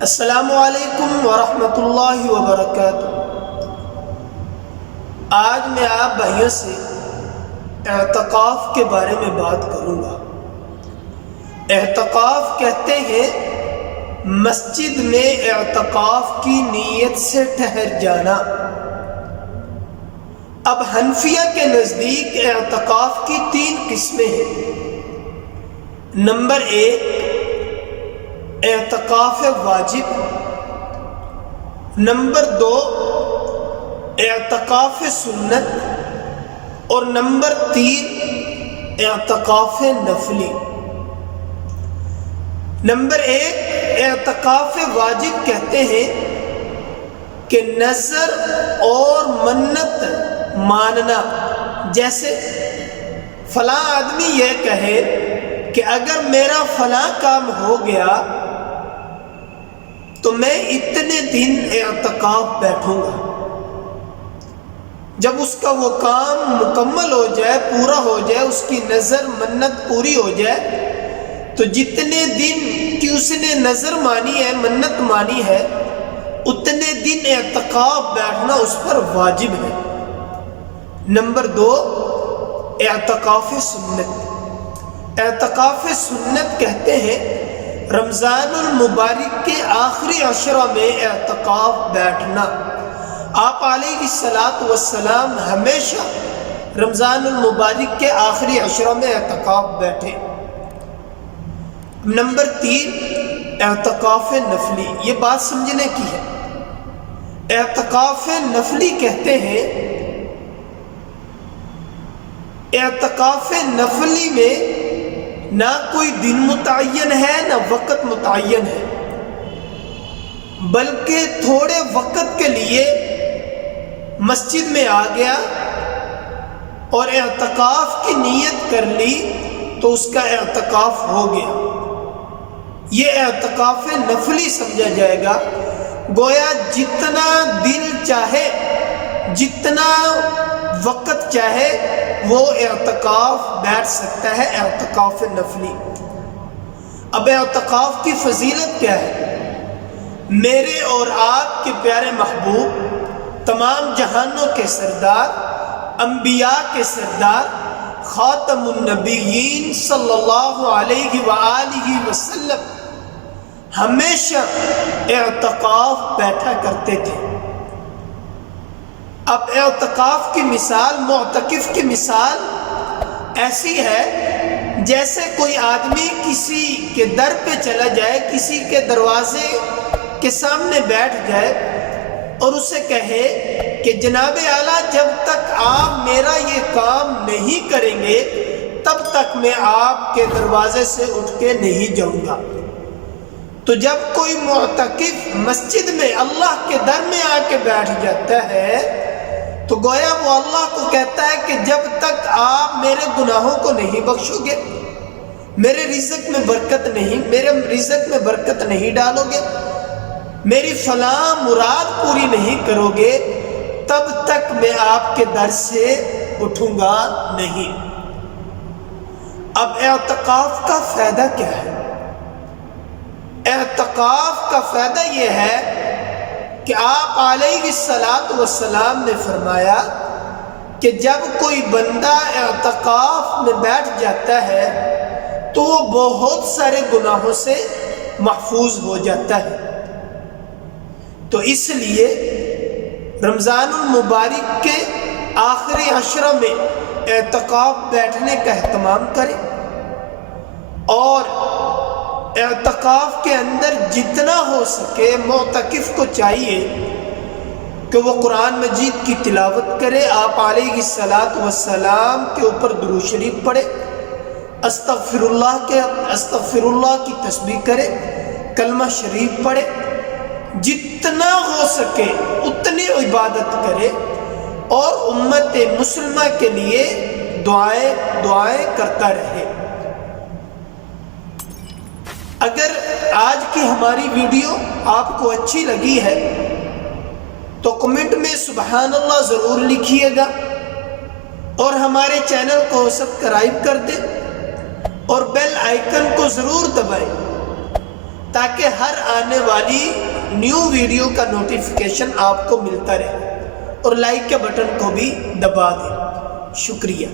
السلام علیکم ورحمۃ اللہ وبرکاتہ۔ آج میں آپ بھائیوں سے اعتکاف کے بارے میں بات کروں گا۔ اعتکاف کہتے ہیں مسجد میں اعتکاف کی نیت سے ٹھہر جانا۔ اب حنفیہ کے نزدیک اعتکاف کی 3 قسمیں ہیں۔ نمبر 1 اعتکاف واجب، نمبر 2 اعتکاف سنت، اور نمبر 3 اعتکاف نفلی۔ نمبر 1 اعتکاف واجب کہتے ہیں کہ نظر اور منت ماننا، جیسے فلاں آدمی یہ کہے کہ اگر میرا فلاں کام ہو گیا تو میں اتنے دن اعتکاف بیٹھوں گا۔ جب اس کا وہ کام مکمل ہو جائے، پورا ہو جائے، اس کی نظر منت پوری ہو جائے، تو جتنے دن کی اس نے نظر مانی ہے، منت مانی ہے، اتنے دن اعتکاف بیٹھنا اس پر واجب ہے۔ نمبر 2 اعتکاف سنت۔ اعتکاف سنت کہتے ہیں رمضان المبارک کے آخری عشرہ میں اعتکاف بیٹھنا۔ آپ علیہ الصلاۃ والسلام ہمیشہ رمضان المبارک کے آخری عشرہ میں اعتکاف بیٹھے۔ نمبر 3 اعتکاف نفلی۔ یہ بات سمجھنے کی ہے۔ اعتکاف نفلی کہتے ہیں اعتکاف نفلی میں نہ کوئی دن متعین ہے نہ وقت متعین ہے، بلکہ تھوڑے وقت کے لیے مسجد میں آ گیا اور اعتکاف کی نیت کر لی تو اس کا اعتکاف ہو گیا۔ یہ اعتکاف نفلی سمجھا جائے گا۔ گویا جتنا دن چاہے، جتنا وقت چاہے، وہ اعتکاف بیٹھ سکتا ہے، اعتکاف نفلی۔ اب اعتکاف کی فضیلت کیا ہے؟ میرے اور آپ کے پیارے محبوب، تمام جہانوں کے سردار، انبیاء کے سردار، خاتم النبیین صلی اللہ علیہ وآلہ وسلم ہمیشہ اعتکاف بیٹھا کرتے تھے۔ اب اعتکاف کی مثال، معتکف کی مثال ایسی ہے جیسے کوئی آدمی کسی کے در پہ چلا جائے، کسی کے دروازے کے سامنے بیٹھ جائے اور اسے کہے کہ جناب اعلیٰ جب تک آپ میرا یہ کام نہیں کریں گے تب تک میں آپ کے دروازے سے اٹھ کے نہیں جاؤں گا۔ تو جب کوئی معتکف مسجد میں اللہ کے در میں آ کے بیٹھ جاتا ہے تو گویا وہ اللہ کو کہتا ہے کہ جب تک آپ میرے گناہوں کو نہیں بخشو گے، میرے رزق میں برکت نہیں ڈالو گے، میری فلاں مراد پوری نہیں کرو گے، تب تک میں آپ کے در سے اٹھوں گا نہیں۔ اب اعتکاف کا فائدہ کیا ہے؟ اعتکاف کا فائدہ یہ ہے کہ آپ علیہ الصلاۃ والسلام نے فرمایا کہ جب کوئی بندہ اعتکاف میں بیٹھ جاتا ہے تو وہ بہت سارے گناہوں سے محفوظ ہو جاتا ہے۔ تو اس لیے رمضان المبارک کے آخری عشرہ میں اعتکاف بیٹھنے کا اہتمام کریں، اور اعتکاف کے اندر جتنا ہو سکے معتکف کو چاہیے کہ وہ قرآن مجید کی تلاوت کرے، آپ علیہ الصلاۃ والسلام کے اوپر درود شریف پڑھے، استغفر اللہ کی تسبیح کرے، کلمہ شریف پڑھے، جتنا ہو سکے اتنی عبادت کرے، اور امت مسلمہ کے لیے دعائیں کرتا رہے۔ اگر آج کی ہماری ویڈیو آپ کو اچھی لگی ہے تو کمنٹ میں سبحان اللہ ضرور لکھیے گا، اور ہمارے چینل کو سبسکرائب کر دیں اور بیل آئیکن کو ضرور دبائیں تاکہ ہر آنے والی نیو ویڈیو کا نوٹیفیکیشن آپ کو ملتا رہے، اور لائک کے بٹن کو بھی دبا دیں۔ شکریہ۔